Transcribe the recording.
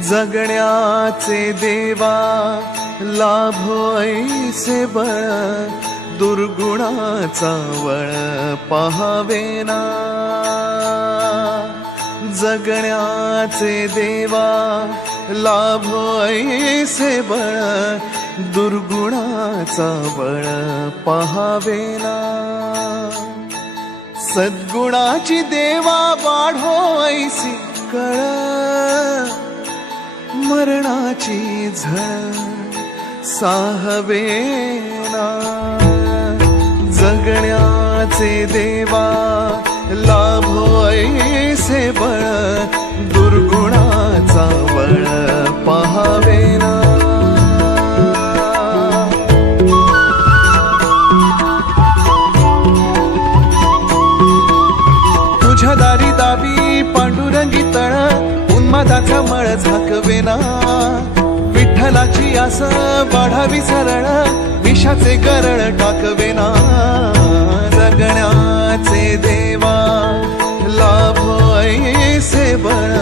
जगण्याचे देवा लाभो ऐसे बळ, दुर्गुणाचा वळ पाहावेना। जगण्याचे देवा लाभो ऐसे बळ, दुर्गुणाचा बळ पाहावेना। सद्गुणाची देवा वाढो ऐसी कळ, मरणाची झळ साहवेना। जगण्याचे देवा लाभो ऐसे बळ, दुर्गुणाचा बळ पाहावेना। तुझ्या दारी दावी पांडुरंगी तळ, उन्मादाचा मळ झाकवेना। विठ्ठलाची आस वाढावी सरळ, विषाचे गरळ टाकवेना। जगण्याचे देवा लाभो ऐसे बळ,